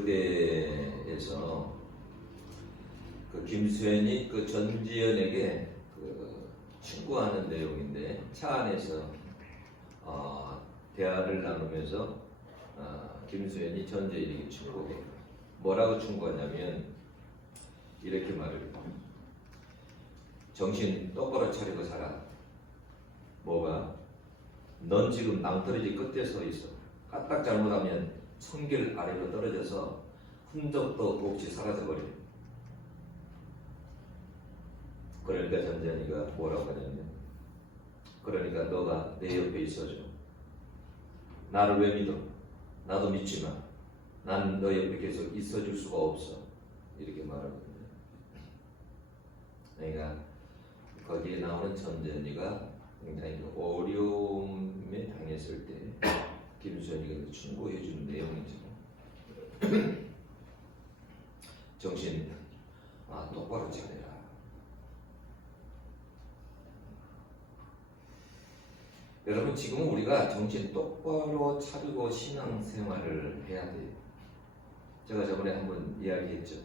별그대에서 그 김수현이 그 전지현에게 그 충고하는 내용인데, 차 안에서 대화를 나누면서 김수현이 전지현에게 충고해요. 뭐라고 충고하냐면 이렇게 말해요. 정신 똑바로 차리고 살아. 뭐가? 넌 지금 낭떠러지 끝에 서 있어. 까딱 잘못하면 청길 아래로 떨어져서 흔적도 없이 사라져버려. 그러니까 전지현이가 뭐라고 하냐면, 그러니까 너가 내 옆에 있어줘. 나를 왜 믿어? 나도 믿지 마. 난 너 옆에 계속 있어줄 수가 없어. 이렇게 말하거든요. 그러니까 거기에 나오는 전지현이가 굉장히 어려움에 당했을 때 김수현이가 충고해 주는 내용이죠. 정신 똑바로 차려라. 여러분, 지금은 우리가 정신 똑바로 차리고 신앙생활을 해야 돼요. 제가 저번에 한번 이야기했죠.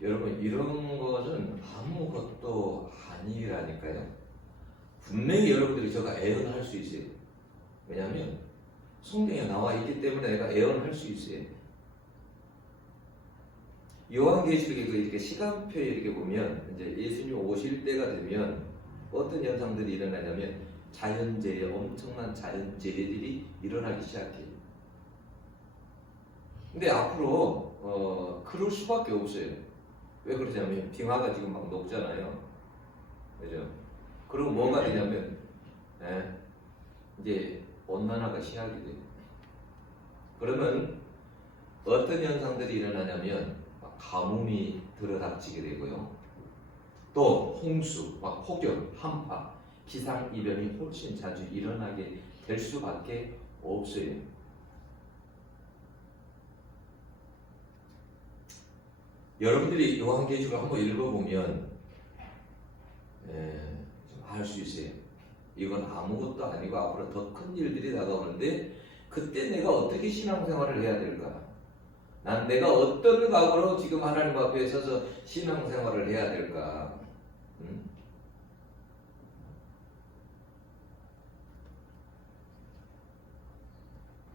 여러분, 이런 것은 아무것도 아니라니까요. 분명히 여러분들이 제가 애언할 수 있어요. 왜냐하면 성경에 나와 있기 때문에 내가 애언할 수 있어요. 요한계시록에 이렇게 시간표에 이렇게 보면 이제 예수님 오실 때가 되면 어떤 현상들이 일어나냐면 자연재해, 엄청난 자연재해들이 일어나기 시작해요. 근데 앞으로 그럴 수밖에 없어요. 왜 그러냐면 빙하가 지금 막 녹잖아요. 그죠? 그리고 뭐가 되냐면 이제 온난화가 시작이 돼요. 그러면 어떤 현상들이 일어나냐면 가뭄이 들어닥치게 되고요. 또 홍수, 폭염, 한파, 기상이변이 훨씬 자주 일어나게 될 수밖에 없어요. 여러분들이 요한계시록을 한번 읽어보면 좀 알 수 있어요. 이건 아무것도 아니고 앞으로 더 큰 일들이 다가오는데 그때 내가 어떻게 신앙생활을 해야 될까? 난 내가 어떤 각오로 지금 하나님 앞에 서서 신앙생활을 해야 될까?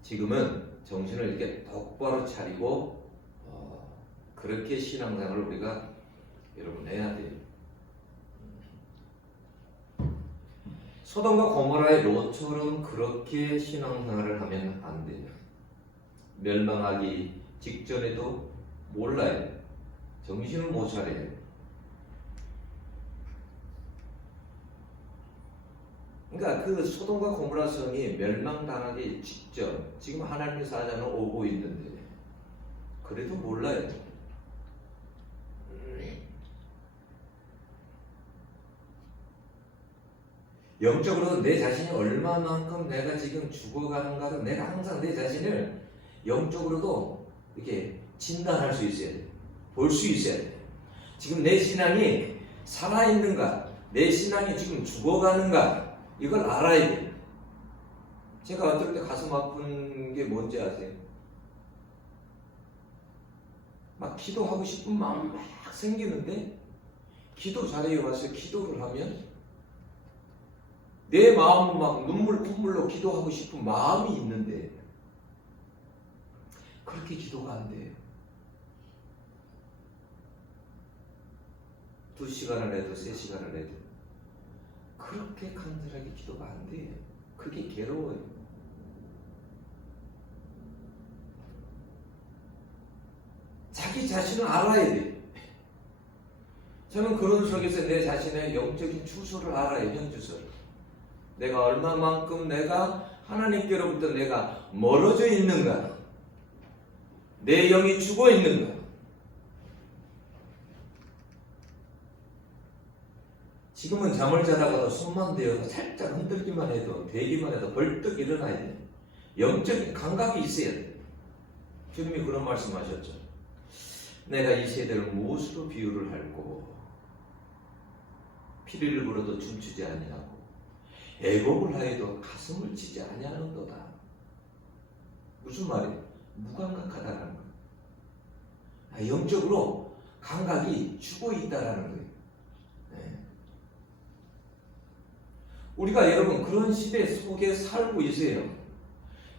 지금은 정신을 이렇게 똑바로 차리고 그렇게 신앙생활을 우리가 여러분 해야 돼요. 소돔과 고모라의 롯처럼 그렇게 신앙생활을 하면 안 돼요. 멸망하기 직전에도 몰라요. 정신을 못 차려요. 그러니까 그 소돔과 고모라 성이 멸망당하기 직전, 지금 하나님의 사자는 오고 있는데 그래도 몰라요. 영적으로 내 자신이 얼마만큼 내가 지금 죽어가는가를 내가 항상 내 자신을 영적으로도 이렇게 진단할 수 있어야 돼. 볼 수 있어야 돼. 지금 내 신앙이 살아있는가, 내 신앙이 지금 죽어가는가, 이걸 알아야 돼. 제가 어떨 때 가슴 아픈 게 뭔지 아세요? 막 기도하고 싶은 마음이 막 생기는데 기도 자리에 와서 기도를 하면 내 마음은 막 콧물로 기도하고 싶은 마음이 있는데 그렇게 기도가 안 돼요. 2시간을 해도 3시간을 해도 그렇게 간절하게 기도가 안 돼요. 그게 괴로워요. 자기 자신을 알아야 돼요. 저는 그런 속에서 내 자신의 영적인 주소를 알아요. 현주소를. 내가 얼마만큼 내가 하나님께로부터 내가 멀어져 있는가, 내 영이 죽어 있는가. 지금은 잠을 자다가도 손만 대어서 살짝 흔들기만 해도, 대기만 해도 벌떡 일어나야 돼. 영적인 감각이 있어야 돼. 주님이 그런 말씀하셨죠. 내가 이 세대를 무엇으로 비유를 할꼬? 피를 불어도 춤추지 아니하고 애곡을 하여도 가슴을 치지 아니하는도다. 무슨 말이에요? 무감각하다라는 거예요. 영적으로 감각이 죽어 있다라는 거예요. 네. 우리가 여러분 그런 시대 속에 살고 있어요.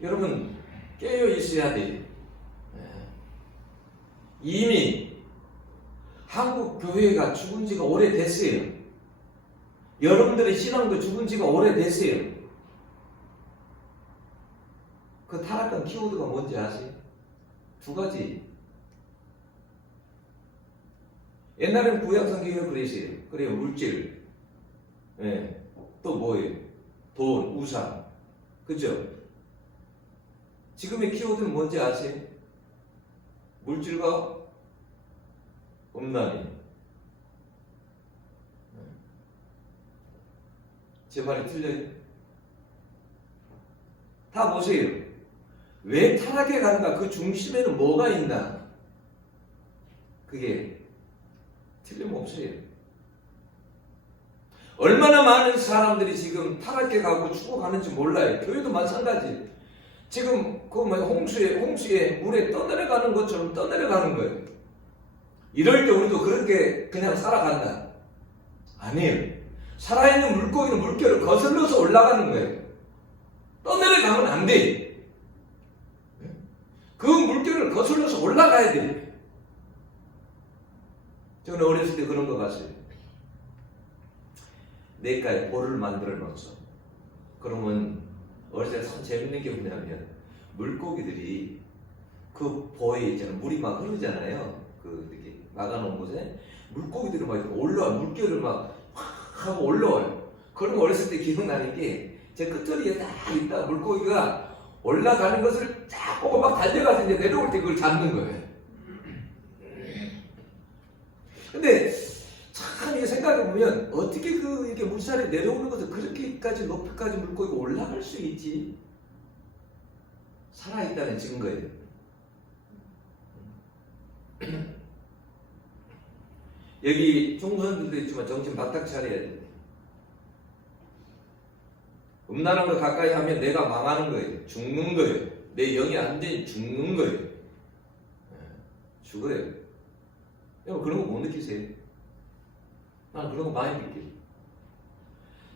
여러분 깨어 있어야 돼요. 네. 이미 한국 교회가 죽은 지가 오래됐어요. 여러분들의 신앙도 죽은 지가 오래됐어요. 그 타락한 키워드가 뭔지 아세요? 두 가지. 옛날에는 구약성경에 그랬어요. 그래요, 물질. 예. 또 뭐예요? 돈, 우상. 그죠? 지금의 키워드는 뭔지 아세요? 물질과 음란이. 제 말이 틀려요? 다 보세요. 왜 타락해 가는가? 그 중심에는 뭐가 있나? 그게 틀림없어요. 얼마나 많은 사람들이 지금 타락해 가고 죽어가는지 몰라요. 교회도 마찬가지. 지금 그 홍수에 물에 떠내려가는 것처럼 떠내려가는 거예요. 이럴 때 우리도 그렇게 그냥 살아간다? 아니에요. 살아있는 물고기는 물결을 거슬러서 올라가는 거예요. 떠내려가면 안 돼. 그 물결을 거슬러서 올라가야 돼. 저는 어렸을 때 그런 거 봤어요. 냇가에 볼을 만들어 놓죠. 그러면 어렸을 때 참 재밌는 게 뭐냐면 물고기들이 그 보에 있잖아요. 물이 막 흐르잖아요. 그 이렇게 막아놓은 곳에 물고기들이 막 올라와. 물결을 막 하고 올라와요. 그런 거 어렸을 때 기억나는 게 제 끝자리에 딱 있다 물고기가 올라가는 것을 쫙 보고 막 달려가서 이제 내려올 때 그걸 잡는 거예요. 근데 참 이게 생각해보면 어떻게 이렇게 물살에 내려오는 것을 그렇게까지 높이까지 물고기가 올라갈 수 있지? 살아있다는 증거예요. 여기 중선들도 있지만 정신 바짝 차려야 돼. 음란한 거 가까이 하면 내가 망하는 거예요. 죽는 거예요. 내 영이 안 되니 죽는 거예요. 죽어요. 여러분 그런 거 못 느끼세요? 난 그런 거 많이 느껴요.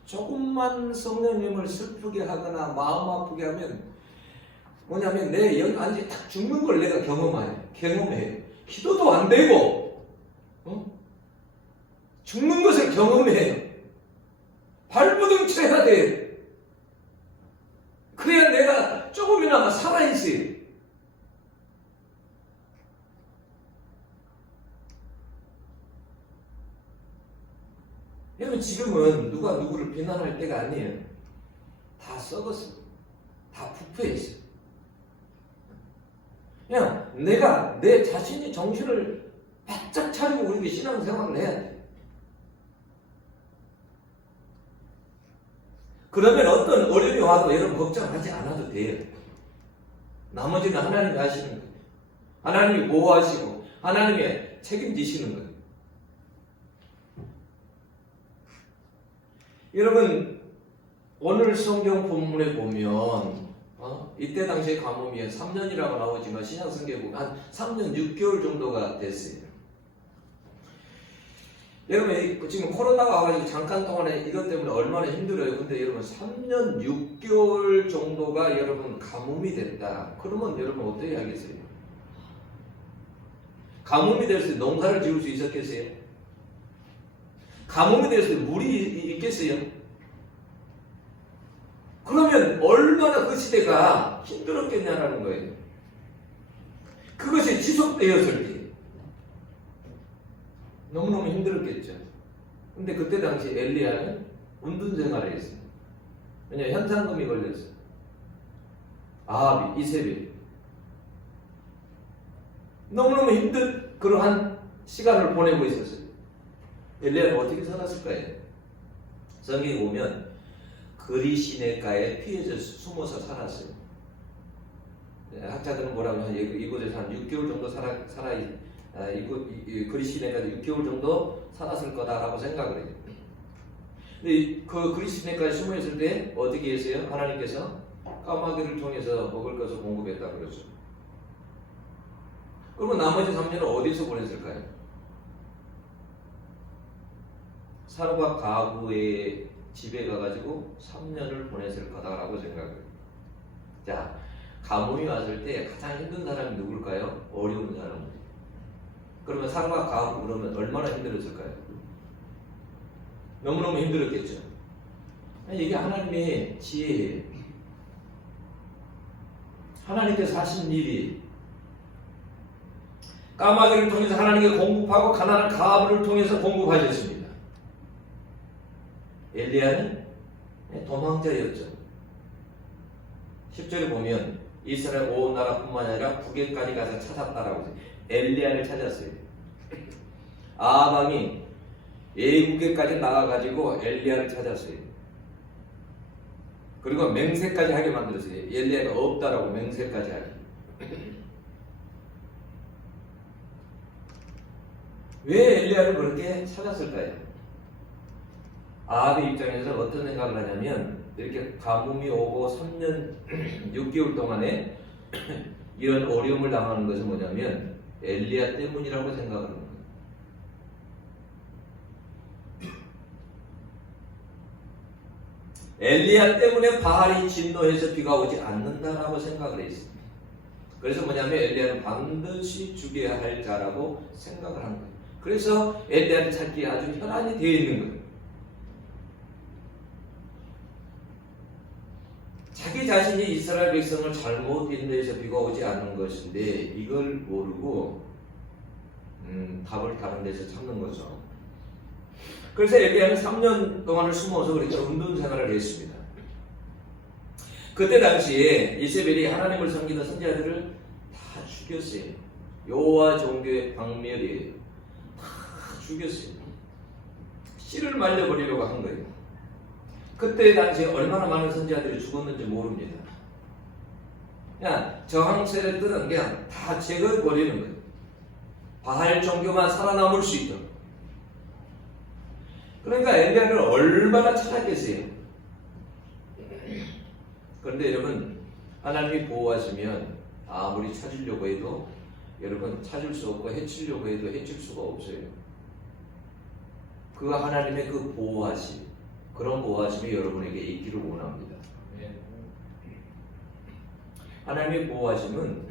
조금만 성령님을 슬프게 하거나 마음 아프게 하면 뭐냐면 내 영이 완전히 딱 죽는 걸 내가 경험해요. 기도도 안 되고 죽는 것을 경험해요. 발버둥 쳐야 돼요. 그래야 내가 조금이나마 살아있어요. 여러분 지금은 누가 누구를 비난할 때가 아니에요. 다 썩었어. 다 부패했어. 그냥 내가 내 자신이 정신을 바짝 차리고 우리가 신앙생활을 해야 돼. 그러면 어떤 어려움이 와도 여러분 걱정하지 않아도 돼요. 나머지는 하나님이 하시는 거예요. 하나님이 보호하시고 하나님이 책임지시는 거예요. 여러분 오늘 성경 본문에 보면 이때 당시에 가뭄이 3년이라고 나오지만 신약성경에 보면 한 3년 6개월 정도가 됐어요. 여러분 지금 코로나가 와가지고 잠깐 동안에 이것 때문에 얼마나 힘들어요. 근데 여러분 3년 6개월 정도가 여러분 가뭄이 됐다. 그러면 여러분 어떻게 하겠어요? 가뭄이 됐을 때 농사를 지을 수 있었겠어요? 가뭄이 됐을 때 물이 있겠어요? 그러면 얼마나 그 시대가 힘들었겠냐라는 거예요. 그것이 지속되었을 때 너무너무 힘들었겠죠. 근데 그때 당시 엘리야는 운둔 생활을 했어요. 왜냐하면 현상금이 걸렸어요. 아합이, 이세벨. 너무너무 힘든 그러한 시간을 보내고 있었어요. 엘리야는 어떻게 살았을까요? 성경에 보면 그리 시내가에 피해져 숨어서 살았어요. 학자들은 뭐라고 하냐, 이곳에서 한 6개월 정도 그리 시내가에 6개월 정도 살았을 거다라고 생각을 해요. 근데 그 그리 시내가에 숨어 있을 때 어떻게 했어요? 하나님께서 까마귀를 통해서 먹을 것을 공급했다 그러죠. 그러면 나머지 3년을 어디서 보냈을까요? 사르과 가부의 집에 가가지고 3년을 보냈을 거다라고 생각해요. 자, 가뭄이 왔을 때 가장 힘든 사람이 누굴까요? 어려운 사람들. 그러면 사르과 가부 그러면 얼마나 힘들었을까요? 너무너무 힘들었겠죠. 이게 하나님의 지혜예요. 하나님께서 하신 일이 까마귀를 통해서 하나님께 공급하고 가난한 가부를 통해서 공급하셨습니다. 엘리야는 도망자였죠. 10절에 보면 이스라엘 온 나라뿐만 아니라 북에까지 가서 찾았다라고 해서 엘리야를 찾았어요. 아합이 애국에까지 나가가지고 엘리야를 찾았어요. 그리고 맹세까지 하게 만들었어요. 엘리야가 없다라고 맹세까지 하게. 왜 엘리야를 그렇게 찾았을까요? 아합의 입장에서 어떤 생각을 하냐면 이렇게 가뭄이 오고 3년 6개월 동안에 이런 어려움을 당하는 것은 뭐냐면 엘리야 때문이라고 생각을 합니다. 엘리야 때문에 바알이 진노해서 비가 오지 않는다라고 생각을 했습니다. 그래서 뭐냐면 엘리야는 반드시 죽여야 할 자라고 생각을 한 거예요. 그래서 엘리야를 찾기에 아주 혈안이 되어 있는 거예요. 자기 자신이 이스라엘 백성을 잘못 인도해서 비가 오지 않는 것인데 이걸 모르고 답을 다른 데서 찾는 거죠. 그래서 엘리야는 3년 동안을 숨어서 그렇게 은둔 생활을 했습니다. 그때 당시에 이세벨이 하나님을 섬기는 선지자들을 다 죽였어요. 여호와 종교의 박멸이에요. 다 죽였어요. 씨를 말려버리려고 한 거예요. 그때 당시에 얼마나 많은 선지자들이 죽었는지 모릅니다. 그냥 저항 세력들은 그냥 다 제거해버리는 거예요. 바알 종교만 살아남을 수 있도록. 그러니까 엘리야를 얼마나 찾았겠어요. 그런데 여러분, 하나님이 보호하시면 아무리 찾으려고 해도 여러분 찾을 수 없고 해치려고 해도 해칠 수가 없어요. 그 하나님의 그 보호하심, 그런 보호하심이 여러분에게 있기를 원합니다. 하나님의 보호하심은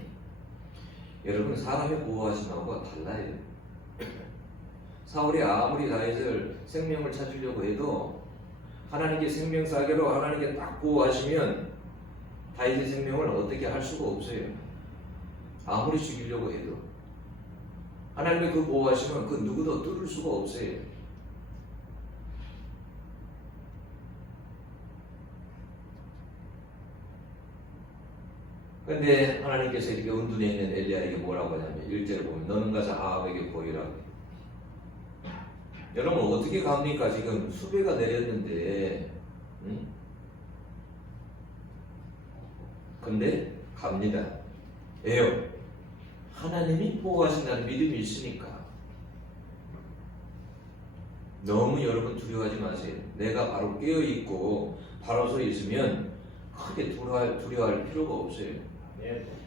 여러분 사람의 보호하심하고 달라요. 사울이 아무리 다윗을 생명을 찾으려고 해도 하나님께 생명사계로 하나님께 딱 보호하시면 다윗의 생명을 어떻게 할 수가 없어요. 아무리 죽이려고 해도 하나님의 그 보호하심은 그 누구도 뚫을 수가 없어요. 그런데 하나님께서 이렇게 은둔해 있는 엘리야에게 뭐라고 하냐면 1절을 보면 너는 가서 아합에게 보이라. 여러분 어떻게 갑니까? 지금 수배가 내렸는데 근데 갑니다. 왜요? 하나님이 보호하신다는 믿음이 있으니까. 너무 여러분 두려워하지 마세요. 내가 바로 깨어있고 바로 서 있으면 크게 두려워할 필요가 없어요.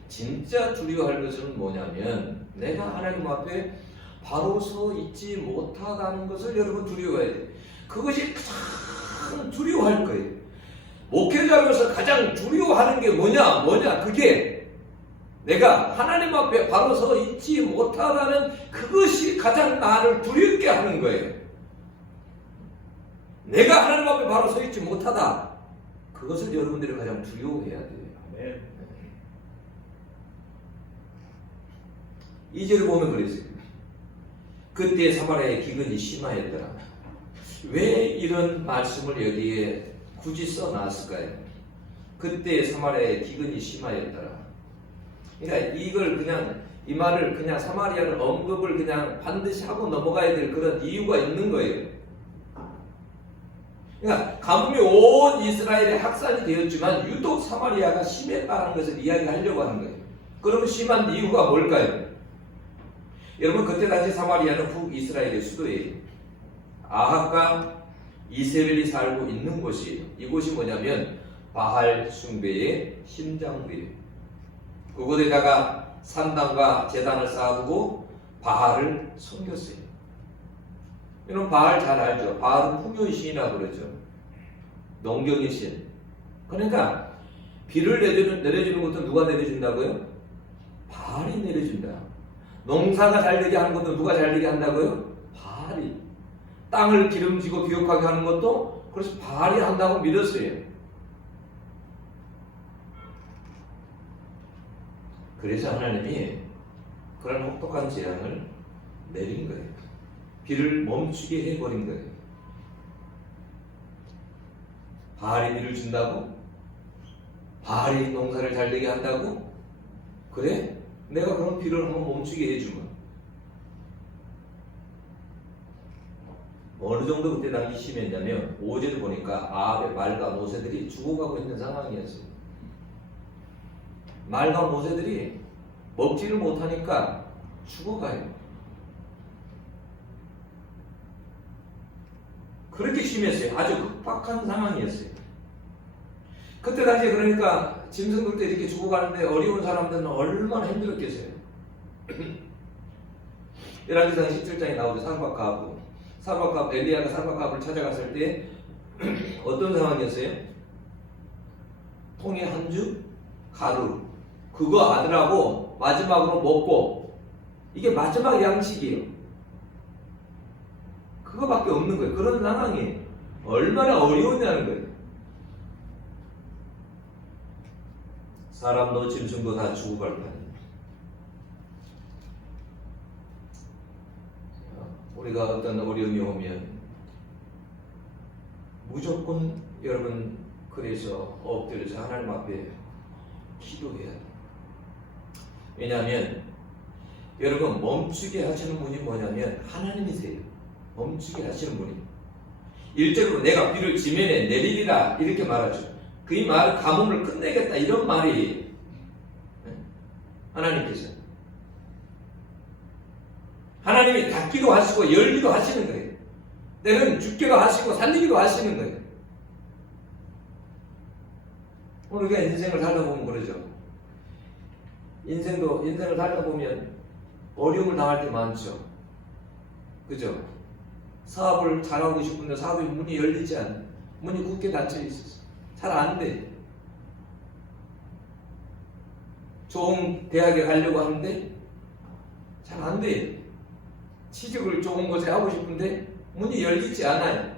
진짜 두려워할 것은 뭐냐면 내가 하나님 앞에 바로 서 있지 못하다는 것을 여러분 두려워해야 돼요. 그것이 가장 두려워할 거예요. 목회자로서 가장 두려워하는 게 뭐냐? 그게 내가 하나님 앞에 바로 서 있지 못하다는 그것이 가장 나를 두렵게 하는 거예요. 내가 하나님 앞에 바로 서 있지 못하다. 그것을 여러분들이 가장 두려워해야 돼요. 아멘. 2절을 보면 그랬어요. 그때 사마리아의 기근이 심하였더라. 왜 이런 말씀을 여기에 굳이 써놨을까요? 그때 사마리아의 기근이 심하였더라. 그러니까 이걸 그냥 이 말을 그냥 사마리아를 언급을 그냥 반드시 하고 넘어가야 될 그런 이유가 있는 거예요. 그러니까 가뭄이 온 이스라엘에 확산이 되었지만 유독 사마리아가 심했다는 것을 이야기하려고 하는 거예요. 그럼 심한 이유가 뭘까요? 여러분 그때 당시 사마리아는 북이스라엘의 수도예요. 아합과 이세벨이 살고 있는 곳이에요. 이곳이 뭐냐면 바알 숭배의 심장부예요. 그곳에다가 산당과 제단을 쌓아두고 바알을 섬겼어요. 여러분 바알 잘 알죠? 바알은 풍요의 신이라고 그러죠. 농경의 신. 그러니까 비를 내려주는 것도 누가 내려준다고요? 바알이 내려준다. 농사가 잘 되게 하는 것도 누가 잘 되게 한다고요? 바알이. 땅을 기름지고 비옥하게 하는 것도 그래서 바알이 한다고 믿었어요. 그래서 하나님이 그런 혹독한 재앙을 내린 거예요. 비를 멈추게 해버린 거예요. 바알이 비를 준다고? 바알이 농사를 잘 되게 한다고? 그래? 내가 그런 비를 한번 멈추게 해주면 어느 정도 그때 당시 심했냐면 5절을 보니까 아합의 말과 모세들이 죽어가고 있는 상황이었어요. 말과 모세들이 먹지를 못하니까 죽어가요. 그렇게 심했어요. 아주 급박한 상황이었어요. 그때 당시에 그러니까 짐승들도 이렇게 죽어가는데 어려운 사람들은 얼마나 힘들었겠어요. 11장 17장에 나오죠. 사르밧 엘리야가 사르밧을 찾아갔을 때 어떤 상황이었어요? 통에 한 주 가루 그거 아들하고 마지막으로 먹고 이게 마지막 양식이에요. 그거밖에 없는 거예요. 그런 상황이 얼마나 어려웠냐는 거예요. 사람도 짐승도 다 죽어갈 판이에요. 우리가 어떤 어려움이 오면 무조건 여러분 그래서 엎드려서 하나님 앞에 기도해야 돼요. 왜냐하면 여러분 멈추게 하시는 분이 뭐냐면 하나님이세요. 멈추게 하시는 분이 1절로 내가 비를 지면에 내리리라 이렇게 말하죠. 그 말 가뭄을 끝내겠다 이런 말이 하나님께서 하나님이 닫기도 하시고 열기도 하시는 거예요. 때는 죽기도 하시고 살리기도 하시는 거예요. 오늘 우리가 인생을 살다 보면 그러죠. 인생을 살다 보면 어려움을 당할 때 많죠. 그죠? 사업을 잘하고 싶은데 사업의 문이 열리지 않아. 문이 굳게 닫혀 있었어. 잘 안 돼. 좋은 대학에 가려고 하는데 잘 안 돼. 취직을 좋은 곳에 하고 싶은데 문이 열리지 않아요.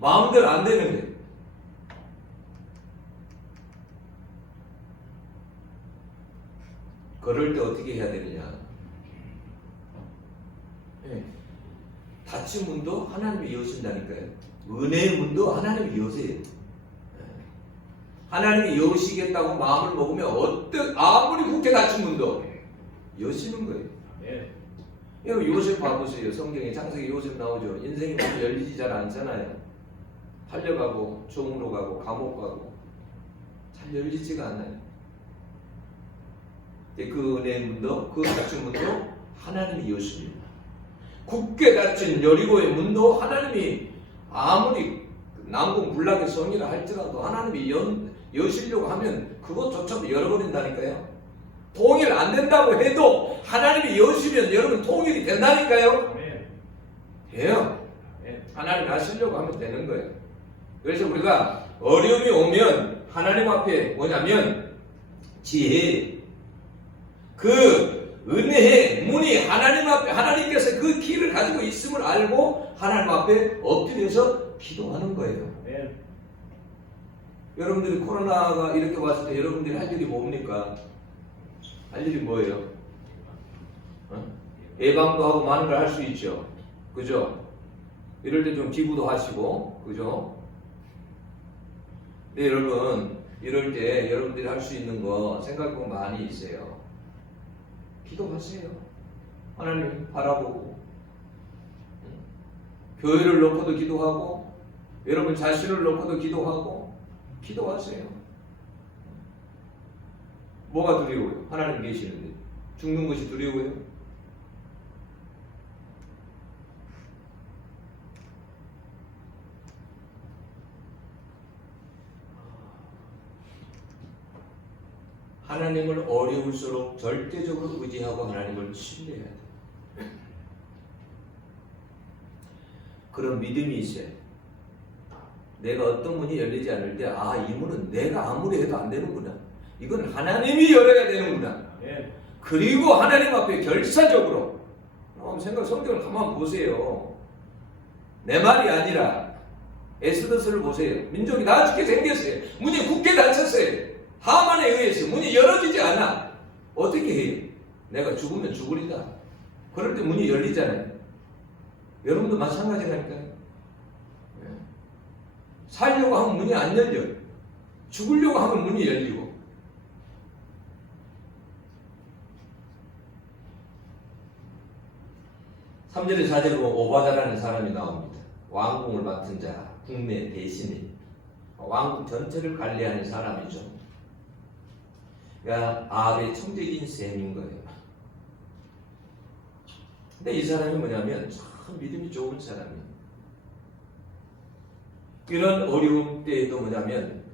마음대로 안 되는 거예요. 그럴 때 어떻게 해야 되느냐? 닫힌 문도 하나님이 여신다니까요. 은혜의 문도 하나님이 여세요. 하나님이 여시겠다고 마음을 먹으면 아무리 굳게 닫힌 문도 여시는 거예요. 여러분 요셉 봐보세요. 성경에 창세기 요셉 나오죠. 인생이 뭐 열리지 잘 않잖아요. 팔려가고 종으로 가고 감옥 가고 잘 열리지가 않아요. 그 은혜의 문도 그 닫힌 문도 하나님이 여십니다. 굳게 닫힌 여리고의 문도 하나님이 아무리 남궁 불락의 성이라 할지라도 하나님이 여시려고 하면 그것조차도 열어버린다니까요. 통일 안 된다고 해도 하나님이 여시면 여러분 통일이 된다니까요. 돼요. 하나님이 하시려고 하면 되는 거예요. 그래서 우리가 어려움이 오면 하나님 앞에 뭐냐면 지혜 그 은혜의 문이 하나님 앞에 하나님께서 그 길을 가지고 있음을 알고 하나님 앞에 엎드려서 기도하는 거예요. 여러분들이 코로나가 이렇게 왔을 때 여러분들이 할 일이 뭡니까? 할 일이 뭐예요? 예방도 하고 많은 걸 할 수 있죠. 그죠? 이럴 때 좀 기부도 하시고, 그죠? 근데 여러분, 이럴 때 여러분들이 할 수 있는 거 생각보다 많이 있어요. 기도하세요. 하나님 바라보고, 교회를 놓고도 기도하고, 여러분 자신을 놓고도 기도하고, 기도하세요. 뭐가 두려워요? 하나님 계시는데. 죽는 것이 두려워요? 하나님을 어려울수록 절대적으로 의지하고 하나님을 신뢰해야 돼. 그런 믿음이 있어야 돼. 내가 어떤 문이 열리지 않을 때, 이 문은 내가 아무리 해도 안 되는구나. 이건 하나님이 열어야 되는구나. 그리고 하나님 앞에 결사적으로 성경을 가만 보세요. 내 말이 아니라 에스더서를 보세요. 민족이 다 죽게 생겼어요. 문이 굳게 닫혔어요. 하만에 의해서 문이 열어지지 않아. 어떻게 해요? 내가 죽으면 죽으리다. 그럴 때 문이 열리잖아요. 여러분도 마찬가지라니까요. 살려고 하면 문이 안 열려요. 죽으려고 하면 문이 열리고. 삼 3절에 4절로 오바다라는 사람이 나옵니다. 왕궁을 맡은 자, 국내 대신인, 왕국 전체를 관리하는 사람이죠. 그러니까 아합의 청지기인 셈인 거예요. 근데 이 사람이 뭐냐면 참 믿음이 좋은 사람이에요. 이런 어려움 때에도 뭐냐면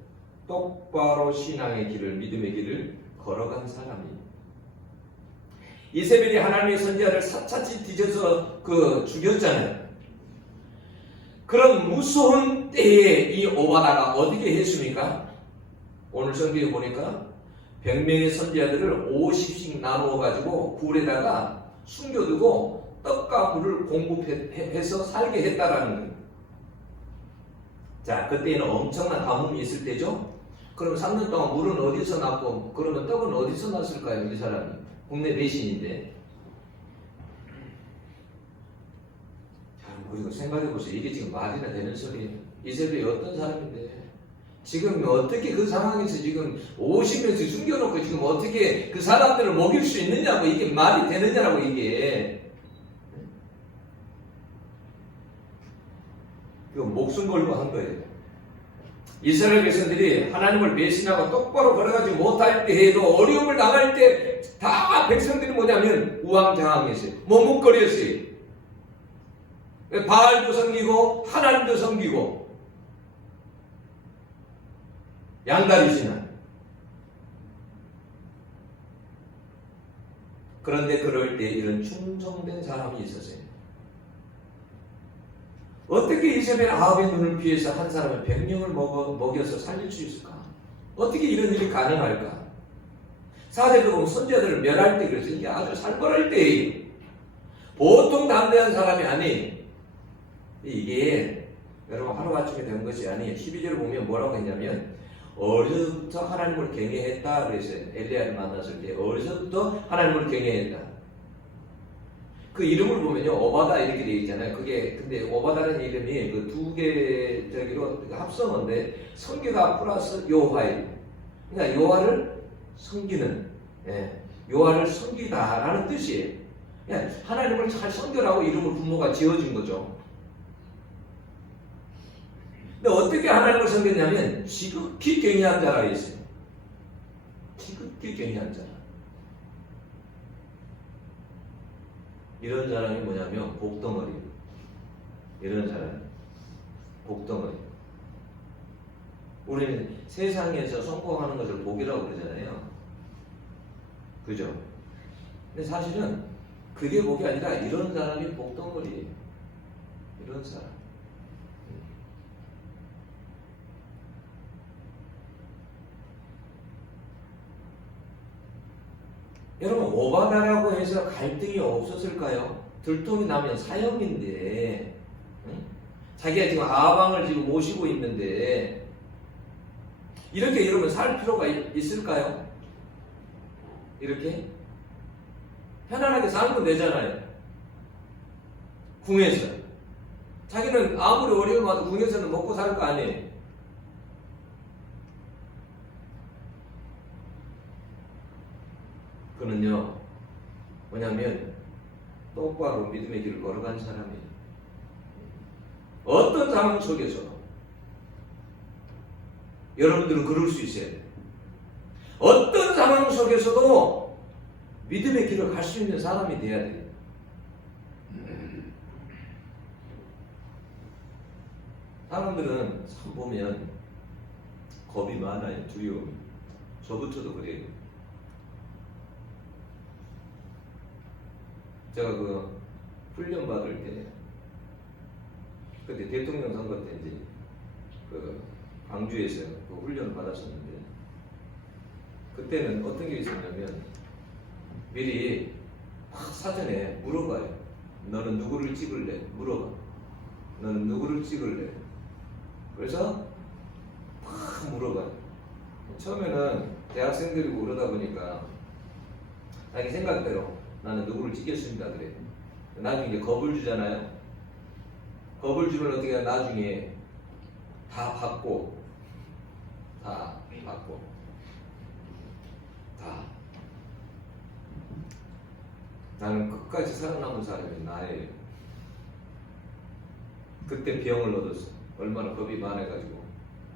똑바로 신앙의 길을, 믿음의 길을 걸어간 사람이에요. 이세벨이 하나님의 선지자를 사차치 뒤져서 죽였잖아요. 그런 무서운 때에 이 오바다가 어떻게 했습니까? 오늘 성경에 보니까 100명의 선지자들을 50씩 나누어 가지고 굴에다가 숨겨두고 떡과 물을 공급해서 살게 했다라는 거예요. 자, 그때는 엄청난 가뭄이 있을 때죠. 그럼 3년 동안 물은 어디서 났고 그러면 떡은 어디서 났을까요? 이 사람이 국내 배신인데. 자, 우리가 생각해보세요. 이게 지금 말이나 되는 소리예요. 이세벨이 어떤 사람인데 지금 어떻게 그 상황에서 지금 50명씩 숨겨놓고 지금 어떻게 그 사람들을 먹일 수 있느냐고, 이게 말이 되느냐고. 이게 목숨 걸고 한 거예요. 이스라엘 백성들이 하나님을 배신하고 똑바로 걸어가지 못할 때 해도 어려움을 당할 때 다 백성들이 뭐냐면 우왕좌왕했어요. 머뭇거렸어요. 바알도 섬기고 하나님도 섬기고 양다리 신앙. 그런데 그럴 때 이런 충성된 사람이 있었어요. 어떻게 이세벨 아합의 눈을 피해서 한 사람을 100명을 먹여서 살릴 수 있을까? 어떻게 이런 일이 가능할까? 사대도 보면 선지자들을 멸할 때 그래서 이게 아주 살벌할 때예요. 보통 담대한 사람이 아니에요. 이게 여러분 하루아침에 된 것이 아니에요. 12절을 보면 뭐라고 했냐면 어려서부터 하나님을 경외했다 그랬어요. 엘리야를 만났을 때 어려서부터 하나님을 경외했다. 그 이름을 보면요, 오바다 이렇게 되어 있잖아요. 그게 근데 오바다라는 이름이 그 두 개 저기로 합성어인데 성기가 플러스 요하예요. 그러니까 요하를 섬기는, 요하를 섬기다라는 뜻이에요. 하나님을 잘 섬겨라고 이름을 부모가 지어준 거죠. 근데 어떻게 하나님을 섬겼냐면 지극히 경외한 자가 있어요. 지극히 경외한 자. 이런 사람이 뭐냐면 복덩어리. 이런 사람이 복덩어리. 우리는 세상에서 성공하는 것을 복이라고 그러잖아요. 그죠? 근데 사실은 그게 복이 아니라 이런 사람이 복덩어리예요. 이런 사람. 여러분, 오바다라고 해서 갈등이 없었을까요? 들통이 나면 사형인데, 응? 자기가 지금 아방을 지금 모시고 있는데 이렇게 여러분 살 필요가 있을까요? 이렇게 편안하게 살면 되잖아요. 궁에서 자기는 아무리 어려움 와도 궁에서는 먹고 살 거 아니에요. 그는요 뭐냐면 똑바로 믿음의 길을 걸어간 사람이에요. 어떤 상황 속에서도 여러분들은 그럴 수 있어야 돼요. 어떤 상황 속에서도 믿음의 길을 갈 수 있는 사람이 돼야 돼요. 사람들은 참 보면 겁이 많아요. 두려움. 저부터도 그래요. 제가 그 훈련 받을 때 그때 대통령 선거 때 이제 그 광주에서 그 훈련을 받았었는데 그때는 어떤 게 있었냐면 미리 막 사전에 물어봐요. 너는 누구를 찍을래? 물어봐. 너는 누구를 찍을래? 그래서 막 물어봐요. 처음에는 대학생들이고 그러다 보니까 자기 생각대로 나는 누구를 찍겠습니다 그래. 나중에 이제 겁을 주잖아요. 겁을 주면 어떻게 해요? 나중에 다 받고 다 나는 끝까지 살아남은 사람이 나예요. 그때 병을 얻었어. 얼마나 겁이 많아가지고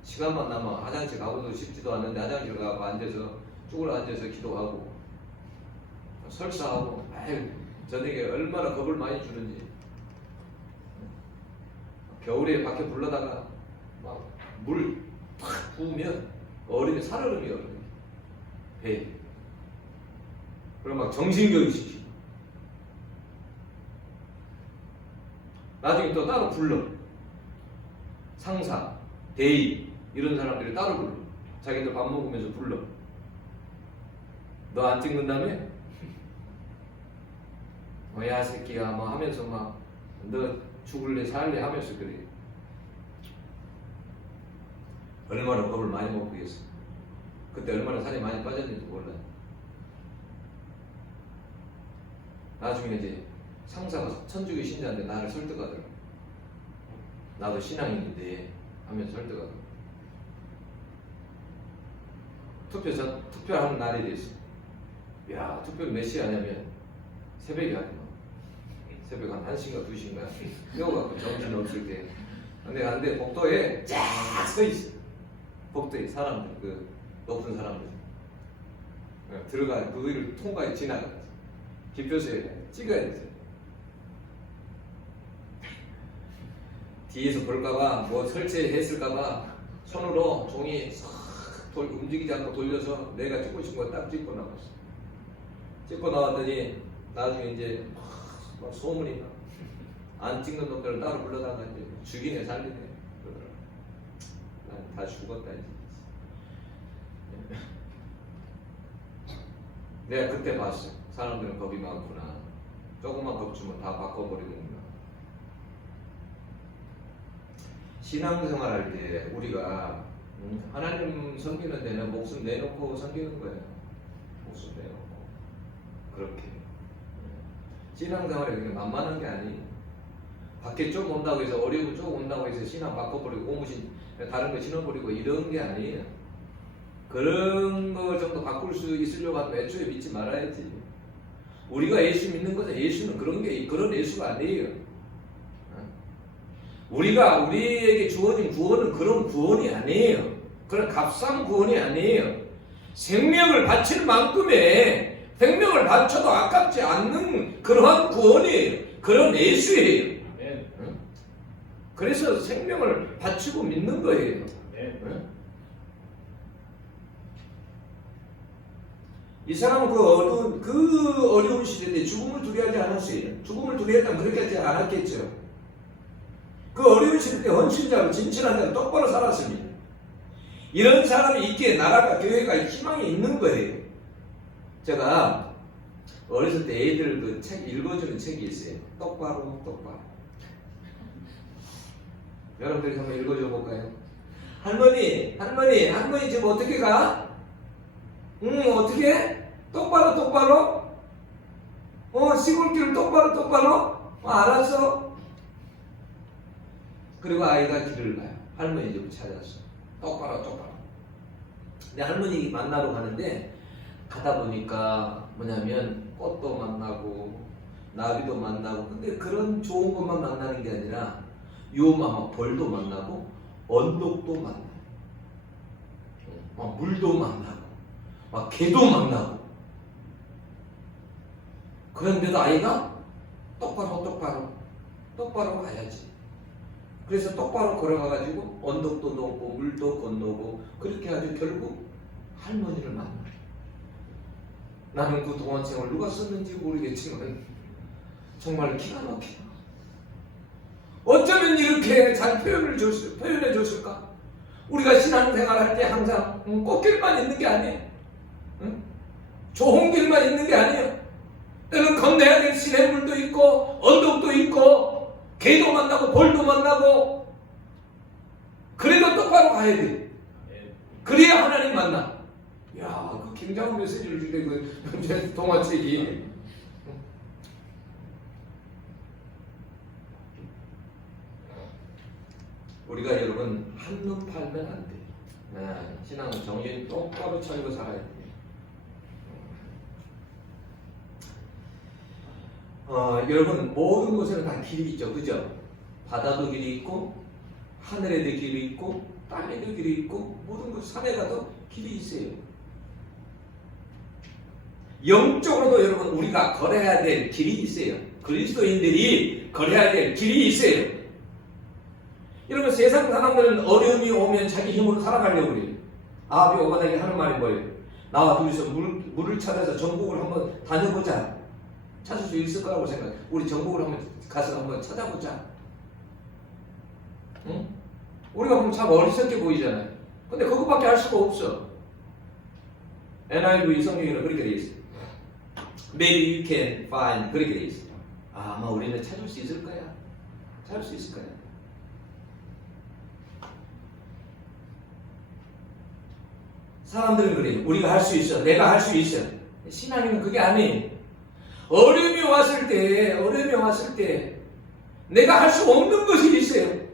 시간만 나면 화장실 가고도 싶지도 않는데 화장실 가고 앉아서 쭈그러 앉아서 기도하고 설사하고 아유 저녁에 얼마나 겁을 많이 주는지. 겨울에 밖에 불러다가 막 물 탁 부으면 얼음이 살얼음이 얼음이 배. 그럼 막 정신교육 시키고 나중에 또 따로 불러. 상사, 대위 이런 사람들이 따로 불러. 자기들 밥 먹으면서 불러. 너 안 찍는다며? 야 새끼야 뭐 하면서 막 너 죽을래 살래 하면서 그래. 얼마나 겁을 많이 먹고 있어. 그때 얼마나 살이 많이 빠졌는지 몰라. 나중에 이제 상사가 천주교 신자인데 나를 설득하더라고. 나도 신앙인인데 하면서 설득하더라고. 투표하는 날이 됐어. 야 투표 몇 시에 하냐면 새벽에 하더만. 새벽 한 1시인가 2시인가 깨워갖고 정신 없을 때 내가 안돼 복도에 쫙 서있어. 복도에 사람들 그 높은 사람들 들어가 그 위를 통과해 지나가 기표소에 찍어야 돼. 뒤에서 볼까봐 뭐 설치했을까봐 손으로 종이 싹 움직이지 않고 돌려서 내가 찍고 싶은 거 딱 찍고 나왔어. 찍고 나왔더니 나중에 이제 막 소문이 나. 안 찍는 놈들을 따로 불러다가 이제 죽이네 살리네 그러더라고. 난 다 죽었다 이제. 내가 그때 봤어. 사람들은 겁이 많구나. 조금만 겁주면 다 바꿔버리는구나. 신앙생활 할 때 우리가 하나님 섬기는 데는 목숨 내놓고 섬기는 거예요. 목숨 내놓고 그렇게. 신앙생활이 그렇게 만만한 게 아니에요. 밖에 좀 온다고 해서 어려움 좀 온다고 해서 신앙 바꿔버리고 고무신 다른 거 신어버리고 이런 게 아니에요. 그런 거 정도 바꿀 수 있으려고 하면 애초에 믿지 말아야지. 우리가 예수 믿는 것은 예수는 그런 예수가 아니에요. 우리에게 주어진 구원은 그런 구원이 아니에요. 그런 값싼 구원이 아니에요. 생명을 바칠 만큼의 생명을 바쳐도 아깝지 않는 그러한 구원이에요. 그런 예수예요. 그래서 생명을 바치고 믿는 거예요. 이 사람은 그 어려운 시대에 죽음을 두려워하지 않았어요. 죽음을 두려워했다면 그렇게 하지 않았겠죠. 그 어려운 시대에 헌신자로 진실한 자로 똑바로 살았습니다. 이런 사람이 있기에 나라가 교회가 희망이 있는 거예요. 제가 어렸을 때 애들 그 책 읽어주는 책이 있어요. 똑바로. 여러분들이 한번 읽어줘 볼까요? 할머니 지금 어떻게 가? 어떻게? 똑바로? 시골길 똑바로? 알았어. 그리고 아이가 길을 가요. 할머니 집을 찾았어. 똑바로. 근데 할머니 만나러 가는데 가다 보니까 뭐냐면 꽃도 만나고 나비도 만나고 근데 그런 좋은 것만 만나는 게 아니라 요마 벌도 만나고 언덕도 만나고 막 물도 만나고 막 개도 만나고 그런데도 아이가 똑바로 가야지. 그래서 똑바로 걸어가가지고 언덕도 넘고 물도 건너고 그렇게 해가지고 결국 할머니를 만나요. 나는 그 동화책을 누가 썼는지 모르겠지만 정말 기가 막혀. 어쩌면 이렇게 잘 표현해 줬을까? 우리가 신앙생활 할 때 항상 꽃길만 있는 게 아니에요. 응? 좋은 길만 있는 게 아니에요. 때는 건너야 될 시냇물도 있고 언덕도 있고 개도 만나고 벌도 만나고 그래도 똑바로 가야 돼. 그래야 하나님 만나. 야, 그 굉장한 메시지를 주네 그 동화책이. 우리가 여러분 한눈 팔면 안 돼. 신앙 정신 똑바로 차리고 살아야 돼. 여러분 모든 곳에는 다 길이 있죠, 그죠? 바다도 길이 있고 하늘에도 길이 있고 땅에도 길이 있고 모든 곳 산에 가도 길이 있어요. 영적으로도 여러분 우리가 걸어야 될 길이 있어요. 그리스도인들이 걸어야 될 길이 있어요. 여러분 세상 사람들은 어려움이 오면 자기 힘으로 살아가려고 그래요. 아합이 오바닥이 하는 말이 뭐예요? 나와 둘이서 물을 찾아서 전국을 한번 다녀보자. 찾을 수 있을 거라고 생각해. 우리 전국을 한번 가서 한번 찾아보자. 응? 우리가 보면 참 어리석게 보이잖아요. 근데 그것밖에 할 수가 없어. NIV 성경에는 그렇게 돼 있어요. Maybe you can find, 그렇게 돼 있어요. 아마 우리는 찾을 수 있을 거야. 찾을 수 있을 거야. 사람들은 그래요. 우리가 할 수 있어. 내가 할 수 있어. 신앙이면 그게 아니에요. 어려움이 왔을 때 내가 할 수 없는 것이 있어요.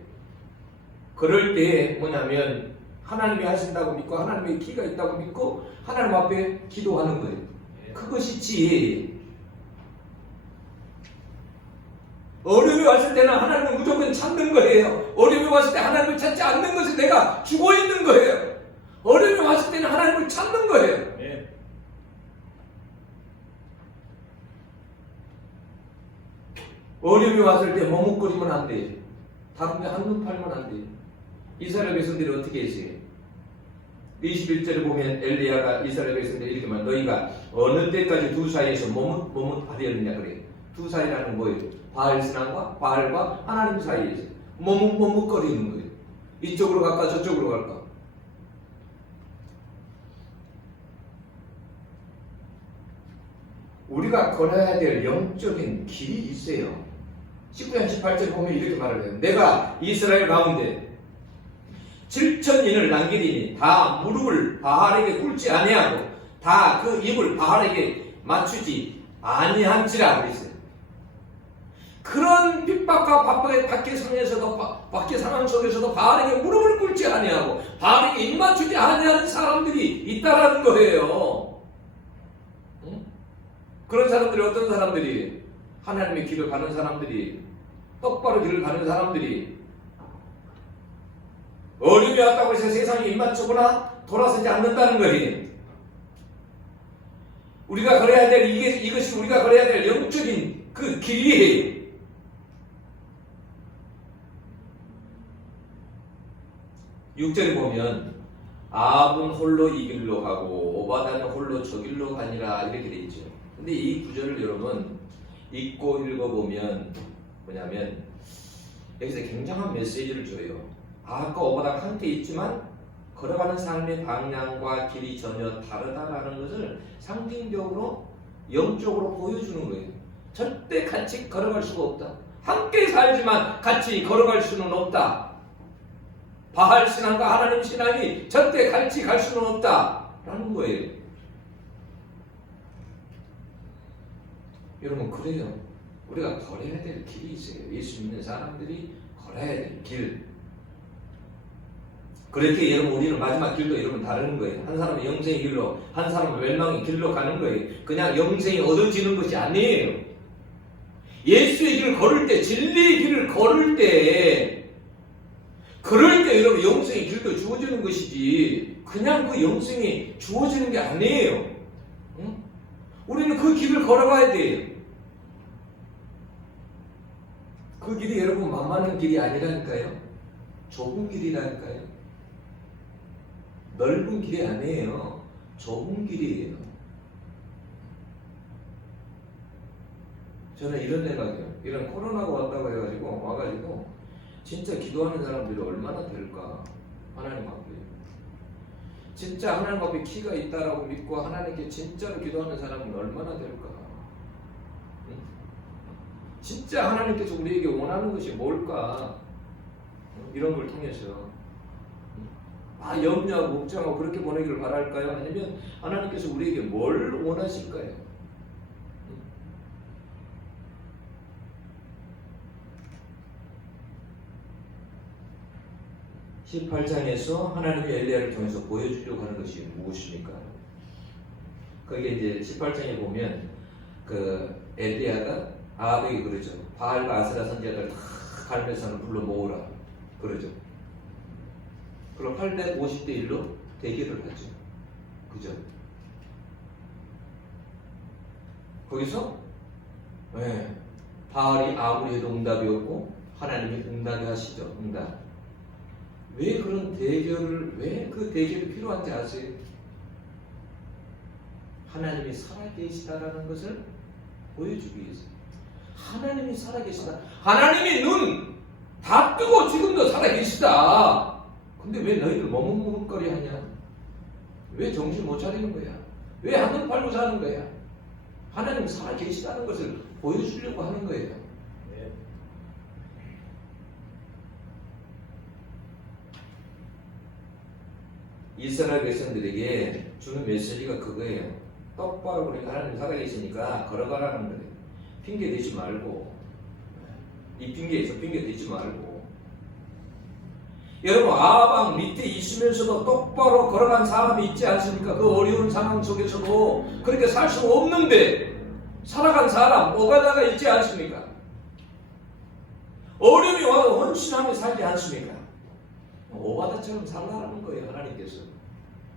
그럴 때 뭐냐면 하나님이 하신다고 믿고 하나님의 기가 있다고 믿고 하나님 앞에 기도하는 거예요. 그것이지. 어려움이 왔을 때는 하나님을 무조건 찾는 거예요. 어려움이 왔을 때 하나님을 찾지 않는 것이 내가 죽어 있는 거예요. 어려움이 왔을 때는 하나님을 찾는 거예요. 어려움이 왔을 때 머뭇거리면 안 돼. 다른 데 한눈 팔면 안 돼. 이스라엘 백성들이 어떻게 했어요? 21절에 보면 엘리야가 이스라엘 백성들이 이렇게 말, 너희가 어느 때까지 두 사이에서 머뭇하려느냐 그래요. 두 사이라는 뭐예요? 바알 신앙과 바알과 하나님 사이에서 머뭇거리는 거예요. 이쪽으로 갈까 저쪽으로 갈까. 우리가 걸어야 될 영적인 길이 있어요. 19장 18절 보면 이렇게 말을 해요. 내가 이스라엘 가운데 7,000인을 남기리니 다 무릎을 바알에게 꿇지 아니하고 다 그 입을 바알에게 맞추지 아니한지라 그랬어요. 그런 핍박과 박해 상황 속에서도 바알에게 무릎을 꿇지 아니하고 바알에게 입 맞추지 아니하는 사람들이 있다라는 거예요. 응? 그런 사람들이 어떤 사람들이? 하나님의 길을 가는 사람들이, 똑바로 길을 가는 사람들이, 어려움이 왔다고 해서 세상에 입맞추거나 돌아서지 않는다는 거예요. 우리가 걸어야 될 이것이 우리가 걸어야 될 영적인 그 길이에요. 육절에 보면 아합은 홀로 이 길로 가고 오바다는 홀로 저 길로 가니라 이렇게 돼 있죠. 근데 이 구절을 여러분 읽고 읽어보면 뭐냐면 여기서 굉장한 메시지를 줘요. 아합과 오바다가 함께 있지만 걸어가는 삶의 방향과 길이 전혀 다르다라는 것을 상징적으로 영적으로 보여주는 거예요. 절대 같이 걸어갈 수가 없다. 함께 살지만 같이 걸어갈 수는 없다. 바알 신앙과 하나님 신앙이 절대 같이 갈 수는 없다라는 거예요. 여러분 그래요. 우리가 걸어야 될 길이 있어요. 예수 믿는 사람들이 걸어야 될 길. 그렇게 여러분 우리는 마지막 길도 여러분 다르는 거예요. 한 사람은 영생의 길로, 한 사람은 멸망의 길로 가는 거예요. 그냥 영생이 얻어지는 것이 아니에요. 예수의 길을 걸을 때, 진리의 길을 걸을 때, 그럴 때 여러분 영생의 길도 주어지는 것이지 그냥 그 영생이 주어지는 게 아니에요. 응? 우리는 그 길을 걸어가야 돼요. 그 길이 여러분 만만한 길이 아니라니까요. 좁은 길이라니까요. 넓은 길이 아니에요. 좁은 길이에요. 저는 이런 생각이에요. 이런 코로나가 왔다고 해가지고 와가지고 진짜 기도하는 사람들이 얼마나 될까? 하나님 앞에 진짜 하나님 앞에 키가 있다라고 믿고 하나님께 진짜로 기도하는 사람은 얼마나 될까? 응? 진짜 하나님께서 우리에게 원하는 것이 뭘까? 이런 걸 통해서 염려하고 걱정하고 그렇게 보내기를 바랄까요? 아니면 하나님께서 우리에게 뭘 원하실까요? 18장에서 하나님이 엘리야를 통해서 보여주려고 하는 것이 무엇입니까? 거기에 이제 18장에 보면 그 엘리야가 아합에게 그러죠. 바알과 아세라 선지자들 다 갈멜산을 불러 모으라 그러죠. 그럼 850대 1로 대결을 하죠. 그죠? 거기서 바알이 아무리 해도 응답이 없고 하나님이 응답이 하시죠. 응답. 왜 그런 대결을, 왜 그 대결이 필요한지 아세요? 하나님이 살아계시다라는 것을 보여주기 위해서. 하나님이 살아계시다. 하나님이 눈 다 뜨고 지금도 살아계시다. 근데 왜 너희들 머뭇머뭇거리 하냐? 왜 정신 못 차리는 거야? 왜 한눈 팔고 사는 거야? 하나님 살아계시다는 것을 보여주려고 하는 거예요. 이스라엘 백성들에게 주는 메시지가 그거예요. 똑바로 그러니까 하나님 살아계시니까 걸어가라는 거예요. 핑계 대지 말고, 이 핑계에서 핑계 대지 말고. 여러분 아방 밑에 있으면서도 똑바로 걸어간 사람이 있지 않습니까? 그 어려운 상황 속에서도 그렇게 살 수 없는데 살아간 사람 오바다가 있지 않습니까? 어려움이 와도 헌신하며 살지 않습니까? 오바다처럼 살라는 거예요. 하나님께서.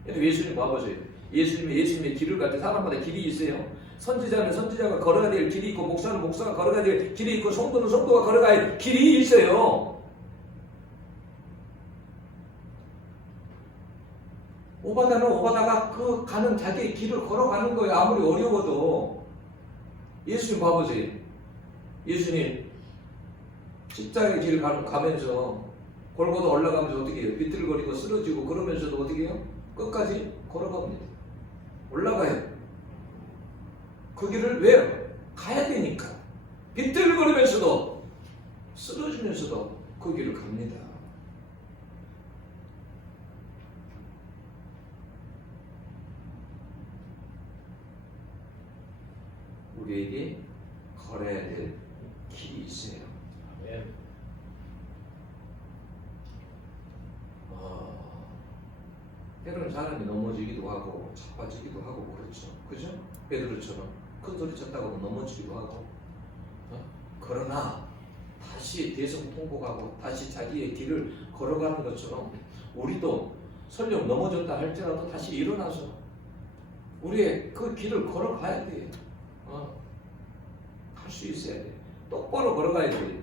예수님 봐보세요. 예수님의 길을 갈 때 사람마다 길이 있어요. 선지자는 선지자가 걸어가야 될 길이 있고 목사는 목사가 걸어가야 될 길이 있고 성도는 성도가 걸어가야 될 길이 있어요. 오바다는 오바다가 그 가는 자기의 길을 걸어가는 거예요. 아무리 어려워도. 예수님 봐보세요. 예수님 십자가의 길을 가면서 골고다 올라가면서 어떻게 해요? 비틀거리고 쓰러지고 그러면서도 어떻게 해요? 끝까지 걸어갑니다. 올라가요. 그 길을 왜요? 가야 되니까. 비틀거리면서도 쓰러지면서도 그 길을 갑니다. 우리에게 걸어야 될 길이 있어요. 아멘. 때로는 사람이 넘어지기도 하고 자빠지기도 하고 그렇죠. 그죠? 베드로처럼 큰 소리 쳤다고 넘어지기도 하고 그러나 다시 대성통곡하고 다시 자기의 길을 걸어가는 것처럼 우리도 설령 넘어졌다 할지라도 다시 일어나서 우리의 그 길을 걸어가야 돼요. 갈 수 있어야 돼. 똑바로 걸어가야 돼.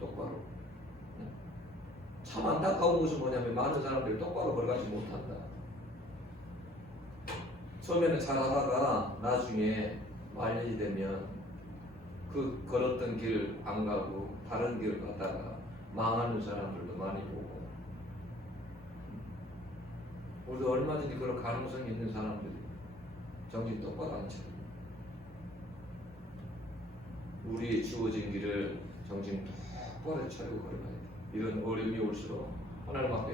똑바로. 참 안타까운 것은 뭐냐면 많은 사람들이 똑바로 걸어가지 못한다. 처음에는 잘하다가 나중에 말년이 되면 그 걸었던 길 안 가고 다른 길을 가다가 망하는 사람들도 많이 보고 우리도 얼마든지 그런 가능성이 있는 사람들이 정신 똑바로 안 차려. 우리의 주어진 길을 정신 똑바로 차리고 걸어가야 돼. 이런 어려움이 올수록 하나님 앞에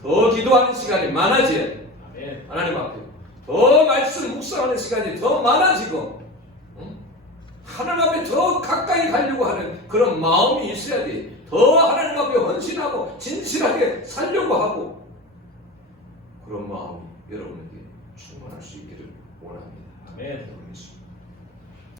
더 기도하는 시간이 많아져야 돼. 아멘. 하나님 앞에 더 말씀 묵상하는 시간이 더 많아지고 하나님 앞에 더 가까이 가려고 하는 그런 마음이 있어야 돼. 더 하나님 앞에 헌신하고 진실하게 살려고 하고 그런 마음이 여러분에게 충만할 수 있기를 원합니다. 아멘.